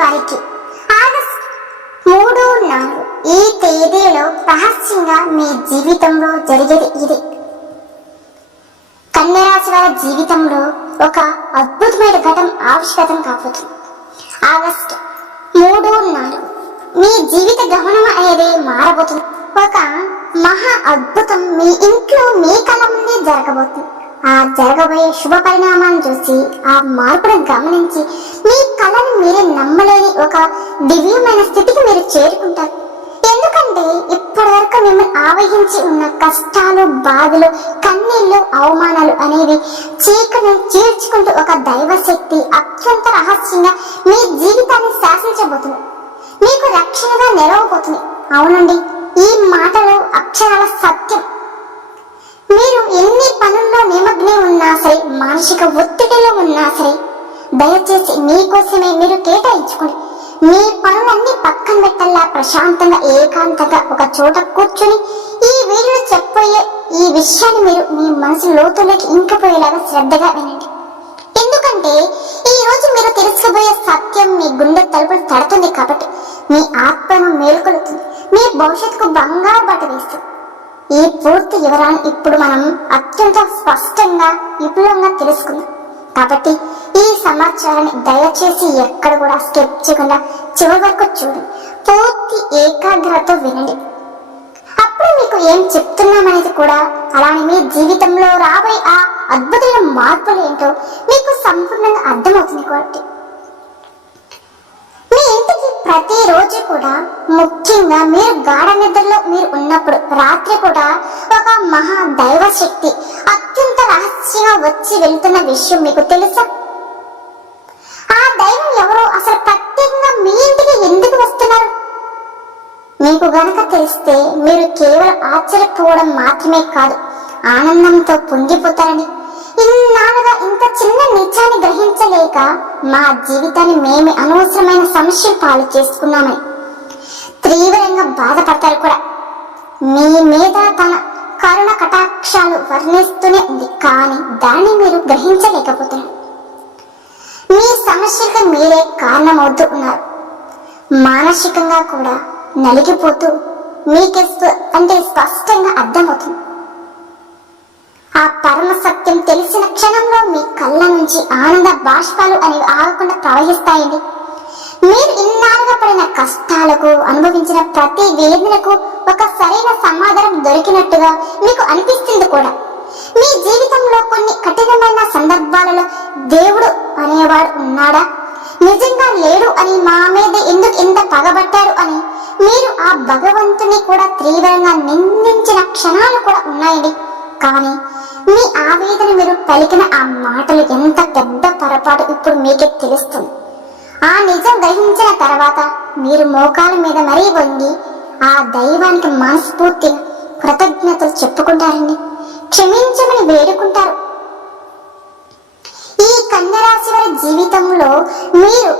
వారికి. ఆగస్ట్ మూడు నాలుగు ఈ తేదీలో రహస్యంగా మీ జీవితంలో జరిగేది ఇది. కన్యరాశి వారి జీవితంలో ఒక అద్భుతమైన ఘటన ఆవిష్కృతం కాబోతుంది ఆగస్ట్ మూడు నాలుగు మీ జీవిత గమనం అనేది మారబోతుంది. ఒక మహా అద్భుతం మీ ఇంట్లో మీ కళ ముందే జరగబోతుంది. ఆ జరగబోయే శుభ పరిణామాలను చూసి ఆ మార్పును గమనించి మీ కళను మీరే నమ్మలేని ఒక దివ్యమైన స్థితికి మీరు చేరుకుంటారు. ఎందుకంటే ఇప్పటి వరకు మిమ్మల్ని ఆవహించి ఉన్న కష్టాలు బాధలు కన్నీళ్ళు అవమానాలు అనేవి చీకను చీల్చుకుంటూ ఒక దైవశక్తి అత్యంత రహస్యంగా మీ జీవితాన్ని శాసించబోతుంది. మీకు రక్షణగా నిలవబోతుంది. అవునండి ఈ మాటలు అక్షరాల సత్యం. మీరు ఎన్ని పనుల్లో నిమగ్నం ఉన్నా సరే మానసిక ఒత్తిడిలో ఉన్నా సరే దయచేసి మీకోసమే మీరు కేటాయించుకోండి. మీ పనులన్నీ పక్కన పెట్టల్లా ప్రశాంతంగా ఏకాంతంగా ఒక చోట కూర్చుని ఈ వీడియో చెప్పబోయే ఈ విషయాన్ని మీరు మీ మనసు లోతులోకి ఇంకిపోయేలాగా శ్రద్ధగా వినండి. ఎందుకంటే ఈ రోజు మీరు తెలుసుకోబోయే సత్యం మీ గుండె తలుపులు తడుతుంది కాబట్టి మీ ఆత్మను మేల్కొలుతుంది. మీ భవిష్యత్తుకు బంగారు బాట వేస్తుంది. ఈ పూర్తి వివరాన్ని ఇప్పుడు మనం అత్యంత స్పష్టంగా విపులంగా తెలుసుకుందాం. కాబట్టి ఈ సమాచారాన్ని దయచేసి ఎక్కడ కూడా స్కిప్ చేయకుండా చివరి వరకు చూడండి. పూర్తి ఏకాగ్రతతో వినండి. అప్పుడు మీకు ఏం చెప్తున్నామనేది కూడా అలానే మీ జీవితంలో రాబోయే ఆ అద్భుతమైన మార్పులు ఏంటో మీకు సంపూర్ణంగా అర్థమవుతుంది కాబట్టి. మీ ఇంటికి ప్రతిరోజు కూడా ముఖ్యంగా మీరు గాఢ నిద్రలో మీరు ఉన్నప్పుడు రాత్రి కూడా ఒక మహా దైవ శక్తి అత్యంత రహస్యంగా వచ్చి వెళ్తున్న విషయం మీకు తెలుసా? ఆ దైవం ఎవరో? అసలు ప్రత్యేకంగా మీ ఇంటికి ఎందుకు వస్తున్నారు? మీకు గనక తెలిస్తే మీరు కేవలం ఆశ్చర్యపోవడం మాత్రమే కాదు ఆనందంతో పొంగిపోతారని. ఇన్నాళ్ళుగా ఇంత చిన్న నిజాన్ని గ్రహించలేక మా జీవితాన్ని మేమే అనవసరమైన సమస్యలు పాలు చేసుకున్నామని తీవ్రంగా బాధపడతారు కూడా. మీ మీద తన కరుణ కటాక్షాలు వర్ణిస్తూనే ఉంది కానీ దాన్ని మీరు గ్రహించలేకపోతున్నారు. మీ సమస్యలకు మీరే కారణమవుతూ ఉన్నారు. మానసికంగా కూడా నలిగిపోతూ మీకే అంటే స్పష్టంగా అర్థమవుతుంది. ఆ పరమ సత్యం తెలిసిన క్షణంలో మీ కళ్ళ నుంచి ఆనంద బాష్పాలు అనేవి ఆగకుండా ప్రవహిస్తాయండి. మీరు ఇన్నాళ్ళుగా పడిన కష్టాలకు అనుభవించిన ప్రతి వేదనకు ఒక సరైన సమాధానం దొరికినట్టుగా మీకు అనిపిస్తుంది కూడా. మీ జీవితంలో కొన్ని కఠినమైన సందర్భాలలో దేవుడు అనేవాడు ఉన్నాడా? నిజంగా లేడు అని మా మీద ఎందుకు ఇంత పగబట్టారు అని? మీరు ఆ భగవంతుని కూడా తీవ్రంగా నిందించిన క్షణాలు కూడా ఉన్నాయండి. కానీ మీ ఆవేదన మీరు పలికిన ఆ మాటలు ఎంత పెద్ద పొరపాటు ఇప్పుడు మీకే తెలుస్తుంది. ఆ నిజం గ్రహించిన తర్వాత మీరు మోకాల మీద మరీ వంగి ఆ దైవానికి మనస్ఫూర్తిగా కృతజ్ఞతలు చెప్పుకుంటారండి. క్షమించమని వేడుకుంటారు. ఈ కన్యరాశి వారి జీవితంలో మీరు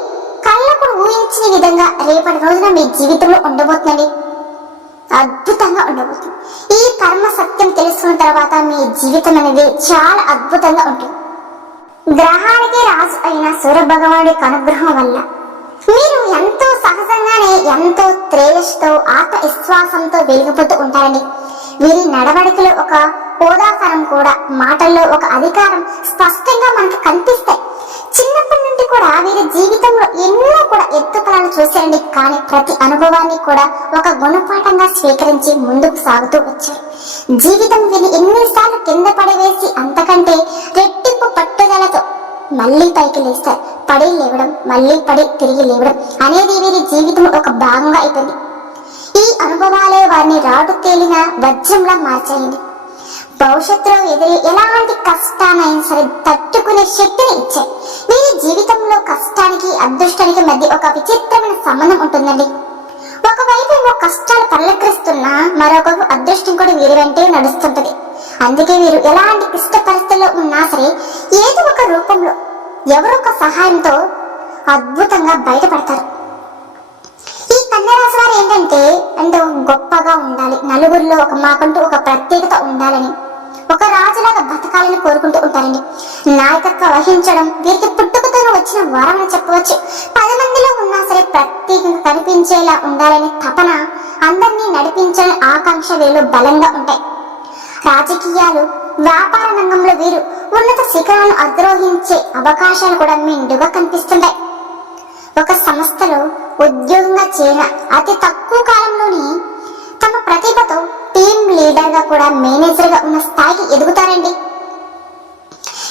కళ్ళకు ఊహించిన విధంగా రేపటి రోజున మీ జీవితంలో ఉండబోతుందండి. అద్భుతంగా ఉండబోతుంది. ఈ కర్మ సత్యం తెలుసుకున్న తర్వాత మీ జీవితం అనేది చాలా అద్భుతంగా ఉంటుంది. గ్రహానికి రాజు అయిన సూర్యభగవానుడి కనుగ్రహం అనుగ్రహం వల్ల మీరు ఎంతో సహజంగానే ఎంతో త్రేయస్తో ఆత్మవిశ్వాసంతో వెలిగిపోతూ ఉంటారండి. వీరి నడవడికలో ఒక హోదాకరం కూడా మాటల్లో ఒక అధికారం స్పష్టంగా మనకు కనిపిస్తాయి. చిన్నప్పటి నుండి కూడా వీరి జీవితంలో ఎన్నో కూడా ఎత్తుకలను చూశారండి. కానీ ప్రతి అనుభవాన్ని కూడా ఒక గుణపాఠంగా స్వీకరించి ముందుకు సాగుతూ వచ్చారు. జీవితం వీరిని ఎన్నిసార్లు కింద పడవేసి అంతకంటే రెట్టింపు పట్టుదలతో మళ్ళీ పైకి లేస్తారు. పడి లేవడం మళ్ళీ పడి తిరిగి లేవడం అనేది వీరి జీవితం ఒక భాగంగా అయిపోయింది. ఈ అనుభవాలే వారిని రాటు తేలిన వజ్రంలా మార్చాయండి. భవిష్యత్తులో ఎదురే ఎలాంటి కష్టానైనా సరే తట్టుకునే శక్తిని ఇచ్చాయి వీరి జీవితంలో కష్టానికి అదృష్టానికి మధ్య ఒక విచిత్రమైన సంబంధం ఉంటుందండి. ఒకవైపు ఏమో కష్టాలు పల్లకరిస్తున్నా మరొక అదృష్టం కూడా వీరి వెంటే నడుస్తుంటది. అందుకే వీరు ఎలాంటి క్లిష్ట పరిస్థితుల్లో ఉన్నా సరే ఏదో ఒక రూపంలో ఎవరొక సహాయంతో అద్భుతంగా బయటపడతారు. ఈ కన్యరాశి వారు ఏంటంటే అంటే గొప్పగా ఉండాలి. నలుగురిలో ఒక మాకంటూ ఒక ప్రత్యేకత ఉండాలని. ఒక రాజులాగా బతకాలని కోరుకుంటూ ఉంటారండి. నాయకత్వం వహించడం వీరికి పుట్టుకతోనే వచ్చిన వరం అని చెప్పవచ్చు. పది మందిలో ఉన్నా సరే ప్రత్యేకంగా కనిపించేలా ఉండాలనే తపన అందరినీ నడిపించాలని ఆకాంక్ష వీళ్ళు బలంగా ఉంటాయి. రాజకీయాలు వ్యాపార రంగంలో వీరు ఉన్నత శిఖరాలను అధిరోహించే అవకాశాలు కూడా మెండుగా కనిపిస్తుంటాయి. ఒక సంస్థలో ఉద్యోగంగా చేరిన అతి తక్కువ కాలంలోనే తమ ప్రతిభతో టీం లీడర్గా కూడా మేనేజర్గా ఉన్న స్థాయికి ఎదుగుతారండి.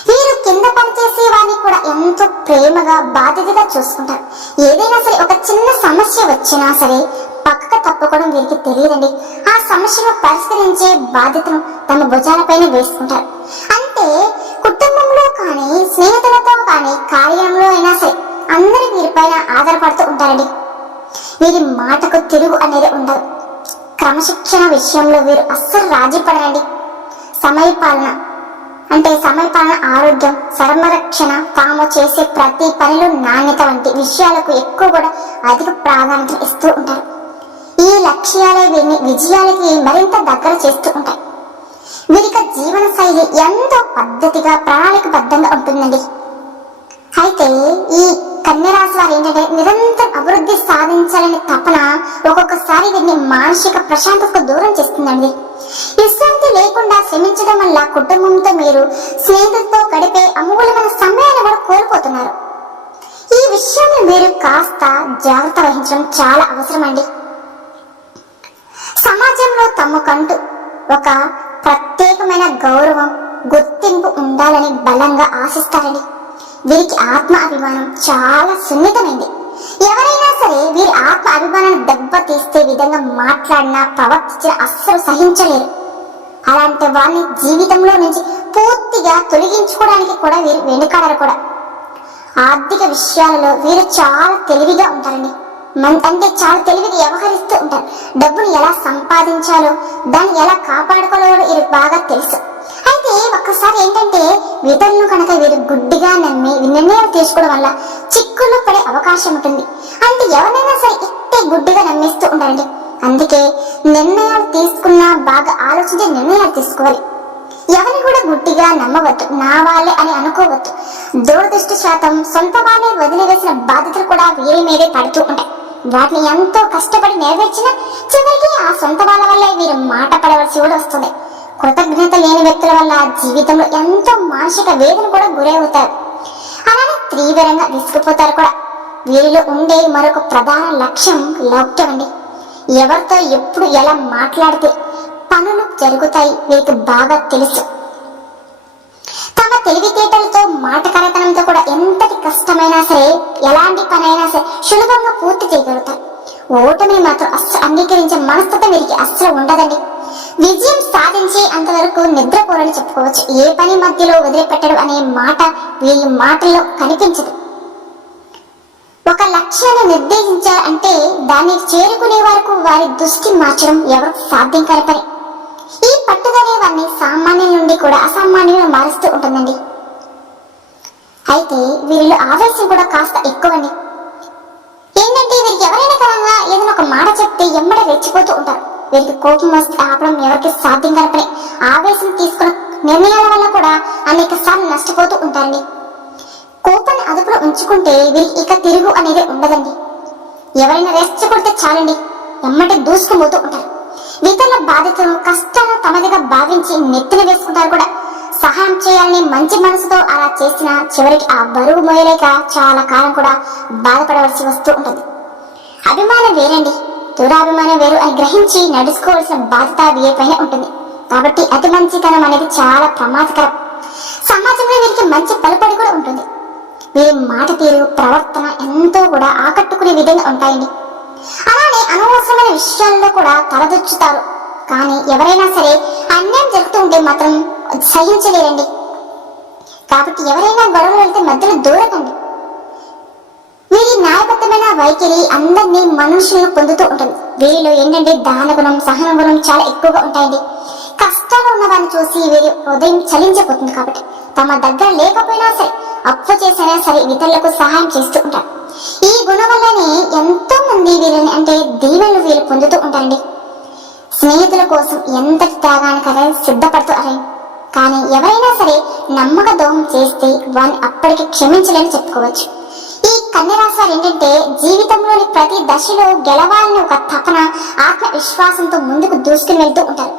వీరు కింద పనిచేసే వారిని కూడా ఎంతో ప్రేమగా బాధ్యతగా చూసుకుంటారు. ఏదైనా సరే ఒక చిన్న సమస్య వచ్చినా సరే పక్కకు తప్పుకోవడం వీరికి తెలియదండి. ఆ సమస్యను పరిష్కరించే బాధ్యతను తమ భుజాలపైన వేసుకుంటారు. అంటే కుటుంబంలో కానీ స్నేహితులతో కానీ కార్యంలో అయినా సరే అందరూ వీరిపైన ఆధారపడుతూ ఉంటారండి. వీరి మాటకు తిరుగు అనేది ఉండదు. క్రమశిక్షణ విషయంలో వీరు అస్సలు రాజీ పడరండి. సమయపాలన అంటే సమయపాలన ఆరోగ్యం సంరక్షణ తాము చేసే ప్రతి పనిలో నాణ్యత వంటి విషయాలకు ఎక్కువ కూడా అధిక ప్రాధాన్యత ఇస్తూ ఉంటారు. ఈ లక్ష్యాలే వీరిని విజయాలకి మరింత దగ్గర చేస్తూ ఉంటాయి. వీరిక జీవన శైలి ఎంతో పద్ధతిగా ప్రణాళికబద్ధంగా ఉంటుందండి. అయితే ఈ కన్యరాశి వారు ఏంటంటే నిరంతరం అభివృద్ధి సాధించాలనే తపన ఒక్కొక్కసారి వీరిని మానసిక ప్రశాంతతకు దూరం చేస్తుందండి. విశ్రాంతి లేకుండా శ్రమించడం వల్ల కుటుంబంతో మీరు స్నేహితులతో గడిపే అమూల్యమైన సమయాన్ని కూడా కోల్పోతున్నారు. ఈ విషయాన్ని మీరు కాస్త జాగ్రత్త వహించడం చాలా అవసరం అండి సమాజంలో తమకంటూ ఒక ప్రత్యేకమైన గౌరవం గుర్తింపు ఉండాలని బలంగా ఆశిస్తారండి. వీరికి ఆత్మ అభిమానం చాలా సున్నితమైంది. ఎవరైనా సరే వీరి ఆత్మ అభిమానాన్ని దెబ్బతీస్తే విధంగా మాట్లాడినా ప్రవర్తించిన అస్సలు సహించలేరు. అలాంటి వారిని జీవితంలో నుంచి పూర్తిగా తొలగించుకోవడానికి కూడా వీరు వెనుకాడరు కూడా. ఆర్థిక విషయాలలో వీరు చాలా తెలివిగా ఉంటారండి. మన అంటే చాలా తెలివిగా వ్యవహరిస్తూ ఉంటారు. డబ్బును ఎలా సంపాదించాలో దాన్ని ఎలా కాపాడుకోవాలో కూడా వీరికి బాగా తెలుసు. అయితే ఒక్కసారి ఏంటంటే ఇతరులను కనుక వీరు గుడ్డిగా నమ్మి నిర్ణయాలు తీసుకోవడం వల్ల చిక్కులు పడే అవకాశం ఉంటుంది. అంటే ఎవరైనా సరే ఇట్టే గుడ్డిగా నమ్మేస్తూ ఉండాలండి. అందుకే నిర్ణయాలు తీసుకున్నా బాగా ఆలోచించి నిర్ణయాలు తీసుకోవాలి. ఎవరిని కూడా గుడ్డిగా నమ్మవద్దు. నా వాళ్ళే అని అనుకోవద్దు. దూరదృష్టి శాతం సొంత వాళ్ళే వదిలివేసిన బాధ్యతలు కూడా వీరి మీదే పడుతూ ఉంటాయి. వాటిని ఎంతో కష్టపడి నెరవేర్చిన చివరికి ఆ సొంత వాళ్ళ వల్లే వీరు మాట పడవలసి కూడా వస్తుంది. కృతజ్ఞత లేని వ్యక్తుల వల్ల జీవితంలో ఎంతో మానసిక వేదన కూడా గురవుతారు. అలానే తీవ్రంగా విసిగిపోతారు కూడా. వీరిలో ఉండే మరొక ప్రధాన లక్ష్యం లౌక్యం అండి. ఎవరితో ఎప్పుడు ఎలా మాట్లాడితే పనులు జరుగుతాయి వీరికి బాగా తెలుసు. తమ తెలివితేటలతో మాటకారతనంతో కూడా ఎంతటి కష్టమైనా సరే ఎలాంటి పనైనా సరే సులభంగా పూర్తి చేయగలుగుతారు. ఓటమిని మాత్రం అస్సలు అంగీకరించే మనస్తత్వం వీరికి అస్సలు ఉండదండి. విజయం సాధించే అంతవరకు నిద్రపోరని చెప్పుకోవచ్చు. ఏ పని మధ్యలో వదిలిపెట్టడం అనే మాట వీళ్ళ మాటల్లో కనిపించదు. ఒక లక్ష్యాన్ని నిర్దేశించాలంటే దాన్ని చేరుకునే వరకు వారి దృష్టి మార్చడం ఎవరు సాధ్యం కాని పని. ఈ పట్టుదలే వారిని సామాన్యుల నుండి కూడా అసామాన్యులను మారుస్తూ ఉంటుందండి. అయితే వీరిలో ఆవేశం కూడా కాస్త ఎక్కువండి. ఏంటంటే వీరికి ఎవరైనా కరంగా ఏదైనా ఒక మాట చెప్తే ఎమ్మడ రెచ్చిపోతూ ఉంటారు. వీరికి కోపం వస్తే ఆపడం ఎవరికి సాధ్యం కాని ఆవేశం తీసుకున్న నిర్ణయాల వల్ల కూడా అనేక సార్లు నష్టపోతూ ఉంటారండి. కోపాన్ని అదుపులో ఉంచుకుంటే వీరికి ఇక తిరుగు అనేది ఉండదండి. ఎవరైనా రెచ్చగొడితే చాలండి. ఎమ్మటి దూసుకుపోతూ ఉంటారు. ఇతరుల బాధ్యతను కష్టాలను తమదిగా భావించి నెత్తిన వేసుకుంటారు కూడా. సహాయం చేయాలని మంచి మనసుతో అలా చేసిన చివరికి ఆ బరువు మోయలేక చాలా కాలం కూడా బాధపడవలసి వస్తూ ఉంటుంది. అభిమానం వేరండి. దురాభిమానం వేరు అని గ్రహించి నడుచుకోవాల్సిన బాధ్యత వీరిపైన ఉంటుంది. కాబట్టి అతి మంచితనం అనేది చాలా ప్రమాదకరం. సమాజంలో వీరికి మంచి పలుపడి కూడా ఉంటుంది. వీరి మాట తీరు ప్రవర్తన ఎంతో కూడా ఆకట్టుకునే విధంగా ఉంటాయండి. అలానే అనవసరమైన విషయాల్లో కూడా తలదొచ్చుతారు. కానీ ఎవరైనా సరే అన్యాయం జరుగుతూ ఉంటే మాత్రం సహించలేరండి. కాబట్టి ఎవరైనా గొడవలు వెళ్తే మధ్యలో దూరకండి. వైఖరి అందరినీ మనుషులను పొందుతూ ఉంటుంది. వీరిలో ఏంటంటే దాన గుణం సహన గుణం చాలా ఎక్కువగా ఉంటాయండి. కష్టాలు ఉన్న వారిని చూసి వీరి హృదయం చలించిపోతుంది కాబట్టి. తమ దగ్గర లేకపోయినా సరే అప్పు చేసినా సరే ఇతరులకు సహాయం చేస్తూ ఉంటారు. ఈ గుణం వల్లనే ఎంతో మంది వీరిని అంటే దీవెనలు వీరు పొందుతూ ఉంటారండి. స్నేహితుల కోసం ఎంత త్యాగానికైనా సిద్ధపడుతూ అరే కానీ ఎవరైనా సరే నమ్మక దోహం చేస్తే వారిని అప్పటికి క్షమించలేని చెప్పుకోవచ్చు. కన్యరాశి వారు ఏంటంటే జీవితంలోని ప్రతి దశలో గెలవాలని ఒక తపన ఆత్మవిశ్వాసంతో ముందుకు దూసుకుని వెళ్తూ ఉంటారు.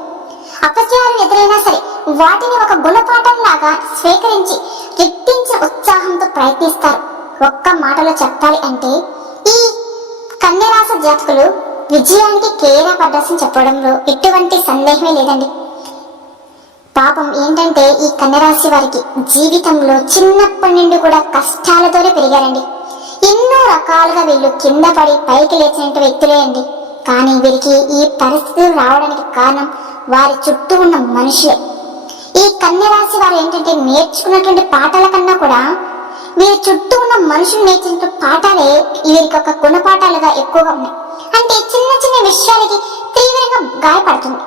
అపజయాలు ఎదురైనా సరే వాటిని ఒక గుణపాఠంలాగా స్వీకరించి రెట్టించిన ఉత్సాహంతో ప్రయత్నిస్తారు. ఒక్క మాటలో చెప్పాలి అంటే ఈ కన్యరాశ జాతకులు విజయానికి కేరా పడ్డాసని చెప్పడంలో ఎటువంటి సందేహమే లేదండి. పాపం ఏంటంటే ఈ కన్యరాశి వారికి జీవితంలో చిన్నప్పటి నుండి కూడా కష్టాలతోనే పెరిగారండి. ఎన్నో రకాలుగా వీళ్ళు కింద పడి పైకి లేచినట్టు వ్యక్తులే అండి. కానీ వీరికి ఈ పరిస్థితులు రావడానికి కారణం వారి చుట్టూ ఉన్న మనుషులే. ఈ కన్యరాశి వారు ఏంటంటే నేర్చుకున్నటువంటి పాఠాల కన్నా కూడా వీరి చుట్టూ ఉన్న మనుషులు నేర్చిన పాఠాలే వీరికి ఒక గుణపాఠాలుగా ఎక్కువగా ఉన్నాయి. అంటే చిన్న చిన్న విషయాలకి తీవ్రంగా గాయపడుతుంది.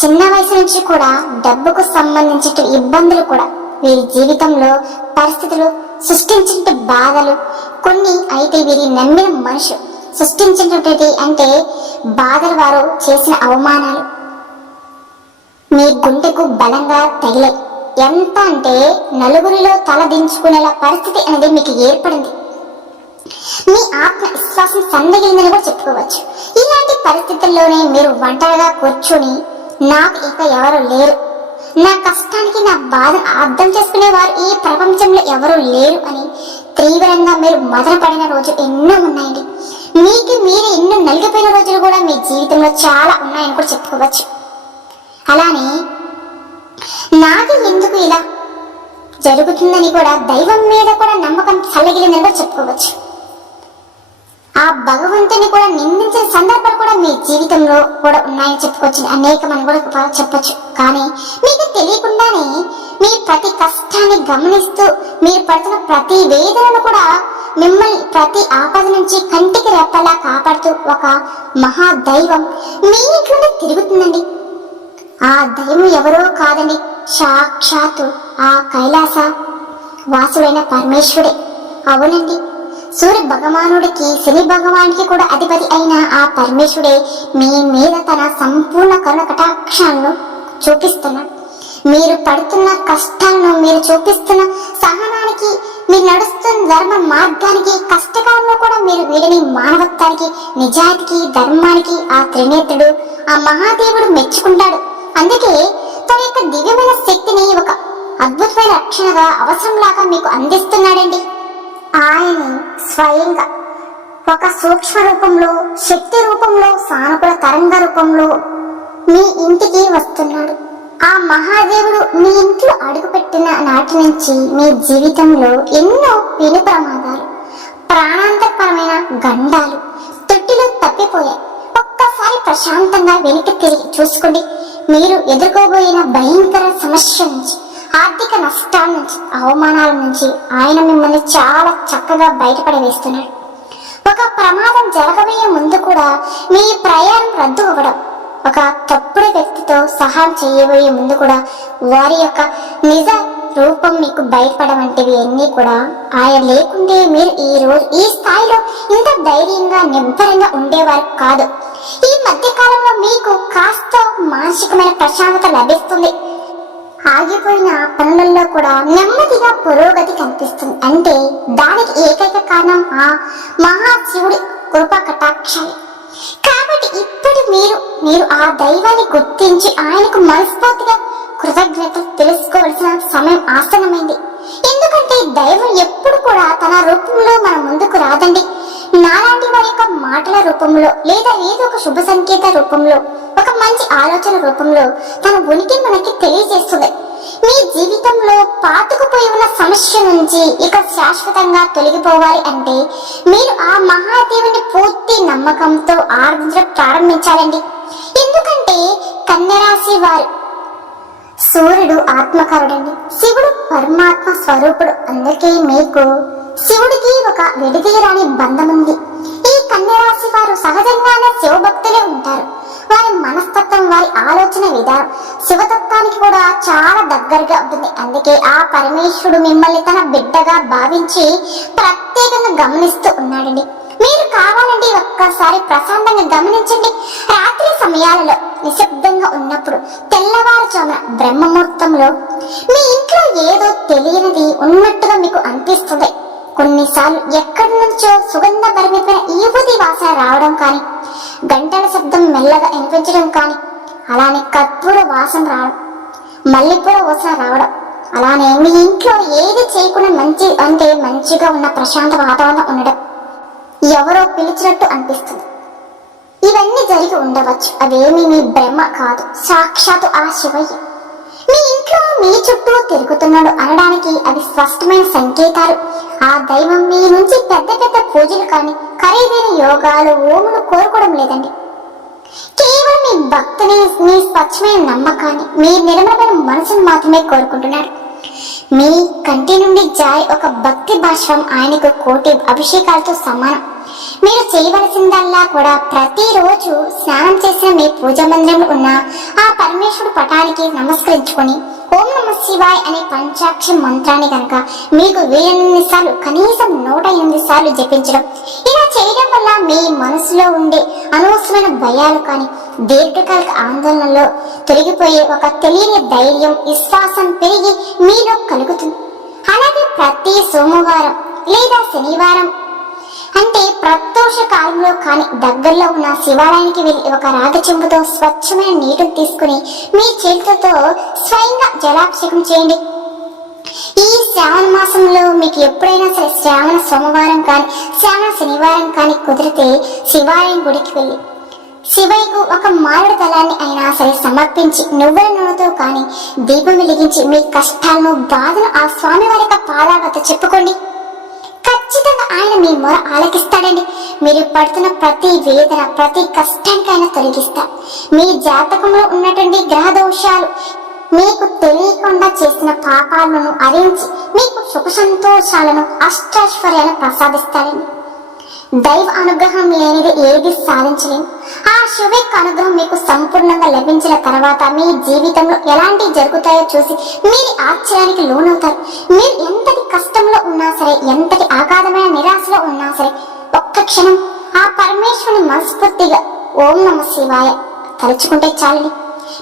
చిన్న వయసు నుంచి కూడా డబ్బుకు సంబంధించిన ఇబ్బందులు కూడా వీరి జీవితంలో పరిస్థితులు సృష్టించిన బాధలు కొన్ని అయితే వీరి నమ్మిన మనుషులు సృష్టించినటువంటి అంటే బాధలు వారు చేసిన అవమానాలు. మీ గుండెకు బలంగా తగిలే. ఎంత అంటే నలుగురిలో తల దించుకునేలా పరిస్థితి అనేది మీకు ఏర్పడింది. మీ ఆత్మ విశ్వాసం సందగిలిందని కూడా చెప్పుకోవచ్చు. ఇలాంటి పరిస్థితుల్లోనే మీరు ఒంటరిగా కూర్చొని నాకు ఇక ఎవరు లేరు. నా కష్టానికి నా బాధను అర్థం చేసుకునేవారు ఈ ప్రపంచంలో ఎవరు లేరు అని తీవ్రంగా మీరు మొదలుపడిన రోజులు ఎన్నో ఉన్నాయండి. మీకు మీరు ఎన్నో నలిగిపోయిన రోజులు కూడా మీ జీవితంలో చాలా ఉన్నాయని కూడా చెప్పుకోవచ్చు. అలానే నాకు ఎందుకు ఇలా జరుగుతుందని కూడా దైవం మీద కూడా నమ్మకం చల్లగిలిందని కూడా చెప్పుకోవచ్చు. ఆ భగవంతుని కూడా నిందించిన సందర్భాలు కూడా మీ జీవితంలో కూడా ఉన్నాయని చెప్పుకోవచ్చు. అనేకమని కూడా చెప్పొచ్చు. కానీ మీకు తెలియకుండానే మీ ప్రతి కష్టాన్ని గమనిస్తూ మీరు పడుతున్న ప్రతి వేదనను కూడా మిమ్మల్ని ప్రతి ఆపద నుంచి కంటికి రెప్పలా కాపాడుతూ ఒక మహా దైవం మీ ఇంట్లోనే తిరుగుతుందండి. ఆ దైవం ఎవరో కాదండి. సాక్షాత్తు ఆ కైలాస వాసుడైన పరమేశ్వరుడే. అవునండి. సూర్య భగవానుడికి శని భగవానికి కూడా అధిపతి అయిన ఆ పరమేశ్వరుడే మీ మీద తన సంపూర్ణ కరుణ కటాక్షాలను చూపిస్తున్నాడు మీరు పడుతున్న కష్టాలను మీరు చూపిస్తున్న సహనానికి మీరు నడుస్తున్న ధర్మ మార్గానికి కష్టకాలంలో కూడా మీరు వీడిని మానవత్వానికి నిజాయితీకి ధర్మానికి ఆ త్రినేత్రుడు ఆ మహాదేవుడు మెచ్చుకుంటాడు. అందుకే తన యొక్క దివ్యమైన శక్తిని ఒక అద్భుతమైన రక్షణగా అవసరంలాగా మీకు అందిస్తున్నాడండి. ఆయన స్వయంగా. ఒక సూక్ష్మ రూపంలో శక్తి రూపంలో సానుకూల తరంగ రూపంలో మీ ఇంటికి వస్తున్నాడు. ఆ మహాదేవుడు మీ ఇంట్లో అడుగుపెట్టిన నాటి నుంచి మీ జీవితంలో ఎన్నో పెను ప్రమాదాలు ప్రాణాంతకరమైన గండాలు తొట్టిలో తప్పిపోయాయి. ఒక్కసారి ప్రశాంతంగా వెనుక తిరిగి చూసుకోండి. మీరు ఎదుర్కోబోయిన భయంకర సమస్య నుంచి ఆర్థిక నష్టాల నుంచి అవమానాల నుంచి ఆయన మిమ్మల్ని చాలా చక్కగా బయటపడవేస్తున్నాడు ఒక ప్రమాదం జరగబోయే ముందు కూడా మీ ప్రయాణం రద్దు అవ్వడం ఒక తప్పుడు వ్యక్తితో సహాయం చేయబోయే ముందు కూడా వారి యొక్క నిజ రూపం మీకు బయటపడడం వంటివి అన్నీ కూడా ఆయన లేకుంటే మీరు ఈ రోజు ఈ స్థాయిలో ఇంత ధైర్యంగా నిబ్బరంగా ఉండేవారు కాదు. ఈ మధ్య కాలంలో మీకు కాస్త మానసికమైన ప్రశాంతత లభిస్తుంది. ఆగిపోయిన పనులలో కూడా నెమ్మదిగా పురోగతి కనిపిస్తుంది. అంటే దానికి ఏకైక కారణం ఆ మహాశివుడి కృపా కటాక్షం. కాబట్టి ఇప్పుడు మీరు మీరు ఆ దైవాన్ని గుర్తించి ఆయనకు మనస్ఫూర్తిగా కృతజ్ఞతలు తెలుసుకోవాల్సిన సమయం ఆసనమైంది ఎందుకంటే దైవం ఎప్పుడు కూడా తన రూపంలో మన ముందుకు రాదండి. నాలాంటి వారి యొక్క మాటల రూపంలో లేదా ఏదో ఒక శుభ సంకేత రూపంలో ఒక మంచి ఆలోచన రూపంలో తన ఉనికి మనకి తెలియజేస్తుంది. మీ జీవితంలో పాతుకుపోయి ఉన్న సమస్య నుంచి ఇక శాశ్వతంగా తొలగిపోవాలి అంటే మీరు ఆ మహాదేవుని పూర్తి నమ్మకంతో ఆరాధించడం ప్రారంభించాలండి. ఎందుకంటే కన్యరాశి వారు సూర్యుడు ఆత్మకారుడండి. శివుడు పరమాత్మ స్వరూపుడు. అందుకే మీకు శివుడికి ఒక విడదీయరాని బంధం ఉంది ఈ కన్యరాశి వారు సహజంగానే శివభక్తులే ఉంటారు. వారి మనస్తత్వం వారి ఆలోచన విధానం శివతత్వానికి కూడా చాలా దగ్గరగా ఉంటుంది. అందుకే ఆ పరమేశ్వరుడు మిమ్మల్ని తన బిడ్డగా భావించి ప్రత్యేకంగా గమనిస్తూ ఉన్నాడండి. మీరు కావాలండి ఒక్కసారి ప్రశాంతంగా గమనించండి. రాత్రి సమయాలలో నిశ్శబ్దంగా ఉన్నప్పుడు తెల్లవారుజామున బ్రహ్మముహూర్తంలో మీ ఇంట్లో ఏదో తెలియనిది ఉన్నట్టుగా మీకు అనిపిస్తుంది. కొన్నిసార్లు ఎక్కడి నుంచో సుగంధ పరిమితమైన ఈ వాసన రావడం కానీ గంటల శబ్దం మెల్లగా వినిపించడం కానీ అలానే కర్పూర వాసన రావడం మల్లెపూల వాసన రావడం అలానే మీ ఇంట్లో ఏది చేయకుండా మంచి అంటే మంచిగా ఉన్న ప్రశాంత వాతావరణం ఉండడం ఎవరో పిలిచినట్టు అనిపిస్తుంది. ఇవన్నీ జరిగి ఉండవచ్చు. అవేమీ మీ బ్రహ్మ కాదు. సాక్షాత్తు ఆ శివయ్య. మీ ఇంట్లో మీ చుట్టూ తిరుగుతున్నాడు అనడానికి అవి స్పష్టమైన సంకేతాలు. ఆ దైవం మీ నుంచి పెద్ద పెద్ద పూజలు కానీ ఖరీదైన యోగాలు ఓములు కోరుకోవడం లేదండి. కేవలం మీ భక్తిని మీ స్వచ్ఛమైన నమ్మకాన్ని మీ నిర్మలమైన మనసును మాత్రమే కోరుకుంటున్నారు. మీ కంటి నుండి జాయ్ ఒక భక్తి భాషం ఆయనకు కోటి అభిషేకాలతో సమానం. మీరు చేయవలసిందల్లా కూడా ప్రతిరోజు స్నానం చేసిన మీ పూజ మందిరం ఉన్న ఆ పరమేశ్వరుడు పటానికి నమస్కరించుకొని ఓం నమ శివాయ్ అనే పంచాక్ష మంత్రాన్ని కనుక మీకు వీలైనన్ని సార్లు కనీసం నూట ఎనిమిది సార్లు జపించడం. ఇలా చేయడం వల్ల మీ మనసులో ఉండే అనవసరమైన భయాలు కానీ దీర్ఘకాలిక ఆందోళనలో తొలగిపోయే ఒక తెలియని ధైర్యం విశ్వాసం పెరిగి మీలో కలుగుతుంది. అలాగే ప్రతి సోమవారం లేదా శనివారం అంటే ప్రదోష కాలంలో కానీ దగ్గరలో ఉన్న శివాలయానికి వెళ్ళి ఒక రాగ చెంబుతో స్వచ్ఛమైన నీటిని తీసుకుని మీ చేతులతో స్వయంగా జలాభిషేకం చేయండి. ఈ శ్రావణ మాసంలో మీకు ఎప్పుడైనా సరే శ్రావణ సోమవారం కానీ శ్రావణ శనివారం కానీ కుదిరితే శివాలయం గుడికి వెళ్ళి శివయ్యకు ఒక మారుడు దళాన్ని అయినా సరే సమర్పించి నువ్వుల నూనెతో కానీ దీపం వెలిగించి మీ కష్టాలను బాధను ఆ స్వామివారి యొక్క పాదాల వద్ద చెప్పుకోండి. ఖచ్చితంగా ఆయన మీ మొర ఆలకిస్తాడండి. మీరు పడుతున్న ప్రతి వేదన ప్రతి కష్టానికి ఆయన తొలగిస్తారు మీ జాతకంలో ఉన్నటువంటి గ్రహ దోషాలు మీకు తెలియకుండా చేసిన పాపాలను అరించి మీకు సుఖ సంతోషాలను అష్టాశ్వర్యాలను ప్రసాదిస్తాడండి. దైవ అనుగ్రహం లేనిది ఏది సాధించలేము ఆ శివ అనుగ్రహం మీకు సంపూర్ణంగా లభించిన తర్వాత మీ జీవితంలో ఎలాంటి జరుగుతాయో చూసి మీరు ఆశ్చర్యానికి లోనవుతారు. మీరు ఎంతటి కష్టంలో ఉన్నా సరే ఎంతటి ఆగాధమైన నిరాశలో ఉన్నా సరే ఒక్క క్షణం ఆ పరమేశ్వరుని మనస్ఫూర్తిగా ఓం నమ శివాయ తలుచుకుంటే చాలండి.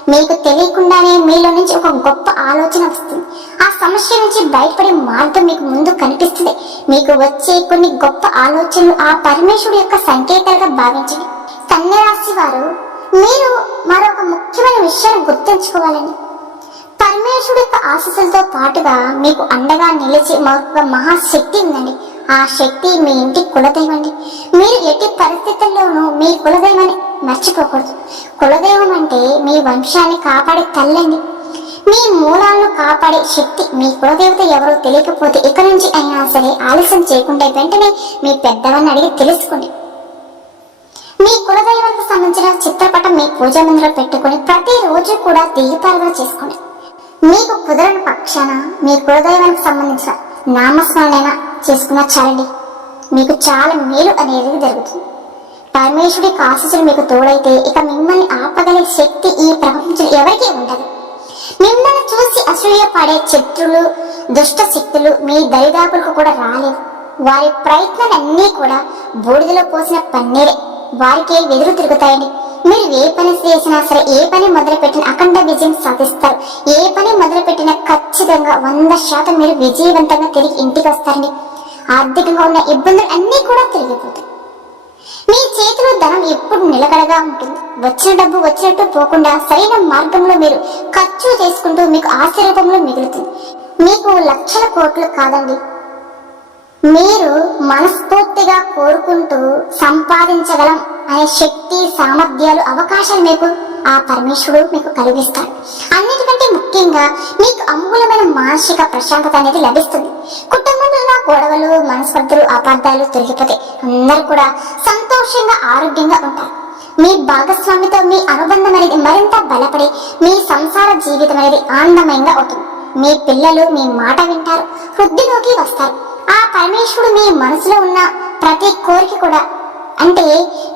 మీకు తెలియకుండానే మీలో నుంచి ఒక గొప్ప ఆలోచన వస్తుంది. ఆ సమస్య నుంచి బయటపడే మార్గం మీకు ముందు కనిపిస్తుంది. మీకు వచ్చే కొన్ని గొప్ప ఆలోచనలు ఆ పరమేశ్వరుడు యొక్క సంకేతాలుగా భావించండి కన్యరాశి వారు మీరు మరొక ముఖ్యమైన విషయాన్ని గుర్తుంచుకోవాలండి పరమేశ్వరుడు యొక్క ఆశీస్సులతో పాటుగా మీకు అండగా నిలిచి మరొక మహాశక్తి ఉందండి. ఆ శక్తి మీ ఇంటి కులదైవం అండి. మీరు ఎట్టి పరిస్థితుల్లోనూ మీ కులదైవాన్ని మర్చిపోకూడదు. కులదైవం అంటే మీ వంశాన్ని కాపాడే తల్లండి. మీ మూలాలను కాపాడే శక్తి మీ కులదేవత ఎవరో తెలియకపోతే ఇక నుంచి అయినా సరే ఆలస్యం చేయకుండా వెంటనే మీ పెద్దవాళ్ళని అడిగి తెలుసుకోండి. మీ కులదైవానికి సంబంధించిన చిత్రపటం మీ పూజ మందిలో పెట్టుకొని ప్రతిరోజు కూడా దీపారాధన చేసుకోండి. మీకు కుదరని పక్షాన మీ కులదైవానికి సంబంధించిన నామస్మరణ చేసుకున్న చాలండి. మీకు చాలా మేలు అనేది జరుగుతుంది. పరమేశ్వరి ఆశీస్సులు మీకు తోడైతే ఇక మిమ్మల్ని ఆపగలే శక్తి ఈ ప్రపంచం ఎవరికీ ఉండదు. మిమ్మల్ని చూసి అసూయ పడే శత్రులు దుష్ట శక్తులు మీ దరిదాపులకు కూడా రాలేవు. వారి ప్రయత్నాలన్నీ కూడా బూడిదలో పోసిన పన్నీరే. వారికే వెదురు తిరుగుతాయండి. మీరు ఏ పని చేసినా సరే ఏ పని మొదలుపెట్టిన అఖండ విజయం సాధిస్తారు. ఏ పని మొదలుపెట్టినా ఖచ్చితంగా వంద శాతం మీరు విజయవంతంగా తిరిగి ఇంటికి వస్తారండి. ఆర్థికంగా ఉన్న ఇబ్బందులు అన్నీ కూడా తిరిగిపోతాయి మీ చేతిలో ధనం ఎప్పుడు నిలకడగా ఉంటుంది? వచ్చిన డబ్బు వచ్చినట్టు పోకుండా సరైన మార్గంలో మీరు ఖర్చు చేసుకుంటూ మీకు ఆశ రూపంలో మిగులుతుంది. మీకు లక్షల కోట్లు కాదండి. మీరు మనస్ఫూర్తిగా కోరుకుంటూ సంపాదించగలం అనే శక్తి సామర్థ్యాలు అవకాశాలు మీకు ఆ పరమేశ్వరుడు మీకు కలిగిస్తాడు. అన్నిటికంటే ముఖ్యంగా మీకు అమూలమైన మానసిక ప్రశాంతత అనేది లభిస్తుంది. కుటుంబంలో గొడవలు మనస్పర్ధలు అపార్థాలు తొలగిపోతే అందరూ కూడా సంతోషంగా ఆరోగ్యంగా ఉంటారు. మీ భాగస్వామితో మీ అనుబంధం అనేది మరింత బలపడి మీ సంసార జీవితం అనేది ఆనందమయంగా అవుతుంది. మీ పిల్లలు మీ మాట వింటారు వృద్ధిలోకి వస్తారు. ఆ పరమేశ్వరుడు మీ మనసులో ఉన్న ప్రతి కోరిక కూడా అంటే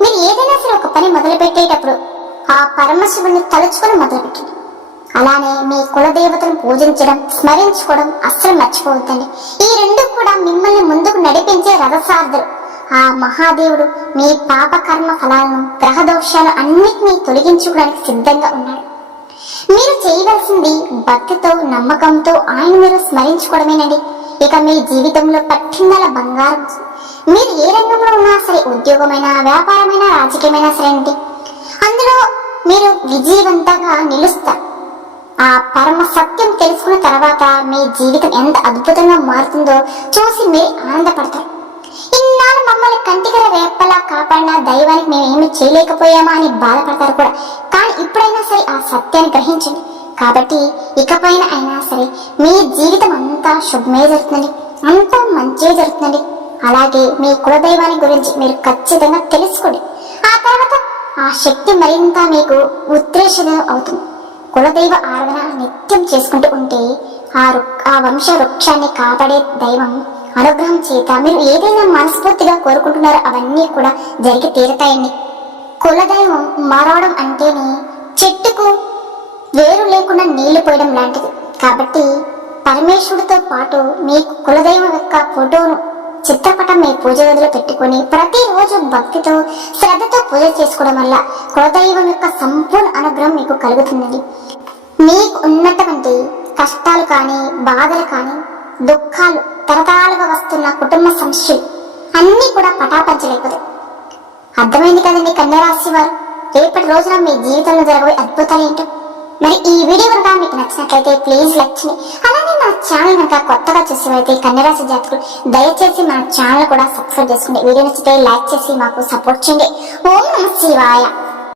మీరు ఏదైనా సరే ఒక పని మొదలుపెట్టేటప్పుడు ఆ పరమశివుని తలుచుకొని మొదలుపెట్టండి అలానే మీ కులదేవతను పూజించడం స్మరించుకోవడం అస్సలు మర్చిపోవద్దండి. ఈ రెండు కూడా మిమ్మల్ని ముందుకు నడిపించే రథసార్థులు. ఆ మహాదేవుడు మీ పాప కర్మ ఫలాలను గ్రహ దోషాలు అన్నిటినీ తొలగించుకోవడానికి సిద్ధంగా ఉన్నాడు. మీరు చేయవలసింది భక్తితో నమ్మకంతో ఆయన మీరు స్మరించుకోవడమేనండి. ఇక మీ జీవితంలో పట్టిందల బంగారం. మీరు ఏ రంగంలో ఉన్నా సరే ఉద్యోగమైనా వ్యాపారమైన రాజకీయమైనా సరే అండి అందులో మీరు విజయవంతంగా నిలుస్తారు. ఆ పరమ సత్యం తెలుసుకున్న తర్వాత మీ జీవితం ఎంత అద్భుతంగా మారుతుందో చూసి మీరు ఆనందపడతారు. ఇన్నాళ్ళు మమ్మల్ని కంటికర రేపలా కాపాడిన దైవానికి మేము ఏమి చేయలేకపోయామా అని బాధపడతారు కూడా. కానీ ఇప్పుడైనా సరే ఆ సత్యాన్ని గ్రహించండి. కాబట్టి ఇకపైన అయినా సరే మీ జీవితం అంతా శుభమే జరుగుతుంది అంతా మంచిగా జరుగుతుంది అలాగే మీ కులదైవాన్ని గురించి మీరు ఖచ్చితంగా తెలుసుకోండి. ఆ తర్వాత ఆ శక్తి మరింత మీకు ఉత్తేజనం అవుతుంది. కులదైవ ఆరాధన నిత్యం చేసుకుంటూ ఉంటే ఆ రు- ఆ వంశ వృక్షాన్ని కాపాడే దైవం అనుగ్రహం చేత మీరు ఏదైనా మనస్ఫూర్తిగా కోరుకుంటున్నారో అవన్నీ కూడా జరిగి తీరుతాయండి. కులదైవం మారవడం అంటేనే చెట్టుకు వేరు లేకుండా నీళ్ళు పోయడం లాంటిది. కాబట్టి పరమేశ్వరుడితో పాటు మీకు కులదైవం యొక్క ఫోటోను చిత్రపటం మీ పూజ గదిలో పెట్టుకొని ప్రతిరోజు భక్తితో శ్రద్ధతో పూజ చేసుకోవడం వల్ల కులదైవం యొక్క సంపూర్ణ అనుగ్రహం మీకు కలుగుతుందండి మీకు ఉన్నటువంటి కష్టాలు కానీ బాధలు కానీ దుఃఖాలు తరతరాలుగా వస్తున్న కుటుంబ సమస్యలు అన్నీ కూడా పటాపంచలేకపోతాయి అర్థమైంది కదండి కన్యరాశి వారు? రేపటి రోజున మీ జీవితంలో జరగబోయే అద్భుతాలు ఏంటో? మరి ఈ వీడియో కనుక మీకు నచ్చినట్లయితే ప్లీజ్ లైక్ చేయండి. అలానే మా ఛానల్ కనుక కొత్తగా చూసేవైతే కన్యరాశి జాతకులు దయచేసి మా ఛానల్ కూడా సబ్స్క్రైబ్ చేసుకోండి వీడియో నచ్చితే లైక్ చేసి మాకు సపోర్ట్ చేయండి. ఓం నమ శివాయ.